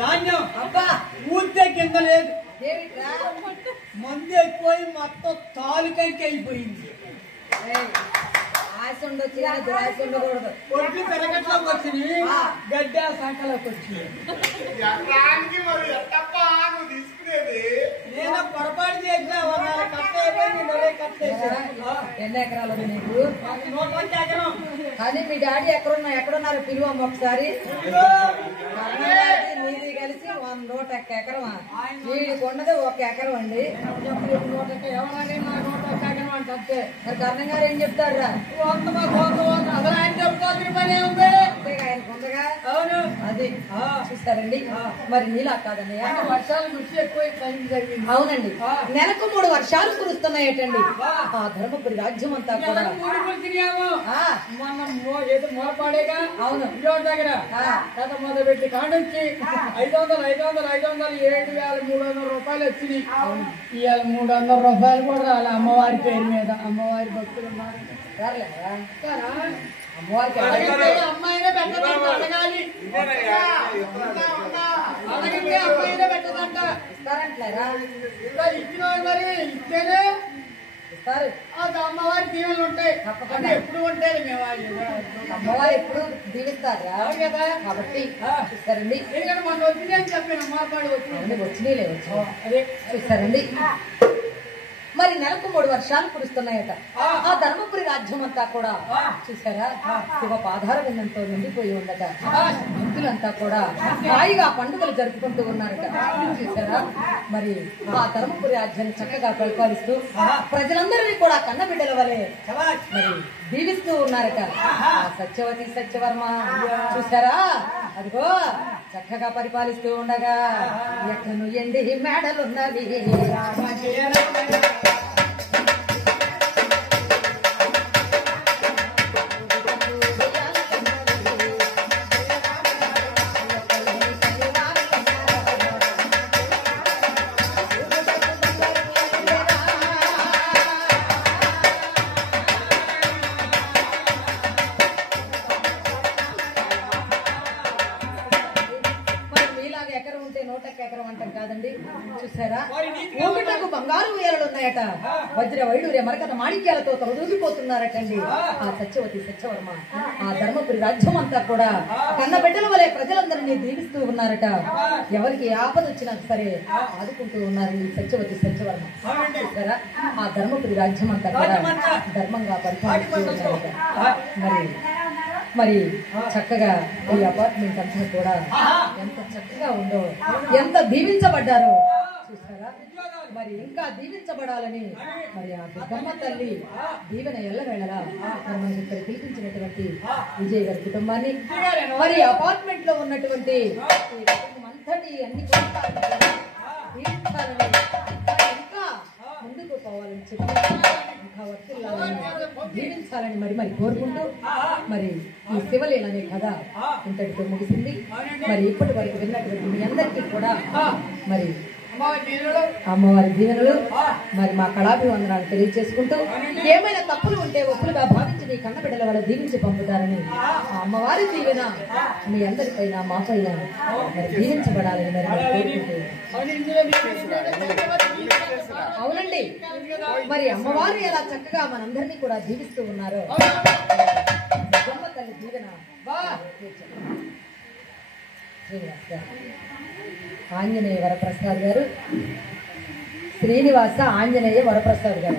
ధాన్యం అబ్బా ఊరితే కింద లేదు, మందు ఎక్కువై మొత్తం తాలూకాకి అయిపోయింది. ఆశ ఉండొచ్చు కానీ దురాశ ఉండకూడదు. ఒడ్లు పెరగట్లోకి వచ్చినాయి, గడ్డ సంకలోకి వచ్చినాయి. నేను పొరపాటు చేసిన కట్ట అయిపోయింది. ఎన్ని ఎకరాలు నీకు? 101 ఎకరం. కానీ మీ డాడీ ఎక్కడున్నారు పిలువమ్మ ఒకసారి. నీది కలిసి 101 ఎకరమా? వీడికి ఉన్నది 1 ఎకరం అండి. ఎవరని నా 101 ఎకరం అంటే అంతే. మరి కర్ణం గారు ఏం చెప్తారా? అసలు ఆయన చెప్పుకోవాల్సిన పని ఉంది. ఆయనకు ఉందగా. అవును, అది చూస్తారండి. మరి నీలా కాదండి, వర్షాలు కృషి ఎక్కువ జరిగింది. అవునండి, నెలకు 3 వర్షాలు కురుస్తున్నాయటండి. ఆ ధర్మపురి రాజ్యం అంతా కూడా మూలపాడేగా. అవును, ఇంకోటి దగ్గర కథ మొదలు పెట్టి కానుంచి 500 7,300 రూపాయలు వచ్చినాయి. ఇవాళ 300 రూపాయలు కూడా రాలే. అమ్మవారి పేరు మీద అమ్మవారి భక్తులు ఉన్నారు. అమ్మవారికి అమ్మాయినే పెట్టదంట, అడగాలి. అడగితే అమ్మాయినే పెట్టదంట. ఇస్తారంటారా? ఇచ్చిన మరి ఇస్తేనే ఇస్తారు. అమ్మవారి దీవెనలు ఉంటాయి. తప్పకుండా ఎప్పుడు ఉంటాయి. మేము అమ్మవారు ఎప్పుడు దీవిస్తారా కదా కాబట్టి ఇస్తారండి. ఎందుకంటే మనం వచ్చింది అని చెప్పాను. మార్పాడు వచ్చినాయిలే వచ్చి అదే చూస్తారండి. మరి నెలకు 3 వర్షాలు కురుస్తున్నాయట. ఆ ధర్మపురి రాజ్యం అంతా కూడా చూసారా శివ పాదార విన్నంతో నిండిపోయి ఉండట. భక్తులంతా కూడా హాయిగా పండుగలు జరుపుకుంటూ ఉన్నారట. చూసారా మరి ఆ ధర్మపురి రాజ్యాన్ని చక్కగా పరిపాలిస్తూ ప్రజలందరినీ కూడా కన్నబిడ్డల వలె మరి దీవిస్తూ ఉన్నారట. సత్యవతి సత్యవర్మ చూసారా అదిగో చక్కగా పరిపాలిస్తూ ఉండగా ఎక్కను ఎండి మేడలున్నవి. ఎకరం ఉంటే 101 ఎకరం అంటాం కాదండి. చూసారా ఊపిటకు బంగారు ఉయ్యాలలు ఉన్నాయట. వజ్ర వైడూర్య మరకత మాణిక్యాలతో తొలదూగిపోతున్నారటండి ఆ సత్యవతి సత్యవర్మ. ఆ ధర్మపురి రాజ్యం అంతా కూడా కన్నబిడ్డల వలె ప్రజలందరినీ దీవిస్తూ ఉన్నారట. ఎవరికి ఆపద వచ్చినా సరే ఆదుకుంటూ ఉన్నారు ఈ సత్యవతి సత్యవర్మ. చూసారా ఆ ధర్మపురి రాజ్యం అంతా కూడా ధర్మంగా పరిపాలిస్తూ ఉన్నారట. మరి చక్కగా ఈ అపార్ట్మెంట్ అంతా కూడా ఎంత చక్కగా ఉందో, ఎంత దీవించబడ్డారో చూసారా. మరి ఇంకా దీవించబడాలని మరి ఆ దుర్గమ్మ తల్లి దీవెన ఎల్లవేళలా మనకి ఇక్కడ పిలిపించినటువంటి విజయ్ గారి కుటుంబాన్ని, మరి అపార్ట్మెంట్ లో ఉన్నటువంటి అంతటి అన్ని ఇంకా ముందుకు పోవాలని చెప్పి ఇంకా వర్తిల్లాలని జీవించాలని మరి కోరుకుంటూ మరి ఈ శివలీల అనే కథ ఇంతటితో ముగిసింది. మరి ఇప్పటి వరకు విన్నటువంటి మీ అందరికీ కూడా మరి అమ్మవారి దీవెనలు మరి మా కళాభివందనాలు తెలియజేసుకుంటూ ఏమైనా తప్పులు ఉంటే ఒప్పులుగా భావించి నీ కన్నబిడ్డల వల్ల దీవించి పంపుతారని ఆ అమ్మవారి దీవెన మీ అందరిపైన మా పైన మరి దీవించబడాలని మరి అవునండి. మరి అమ్మవారు ఎలా చక్కగా మనందరినీ కూడా దీవిస్తూ ఉన్నారో తల్లి దీవెన ఆంజనేయ వరప్రసాద్ గారు, శ్రీనివాస ఆంజనేయ వరప్రసాద్ గారు.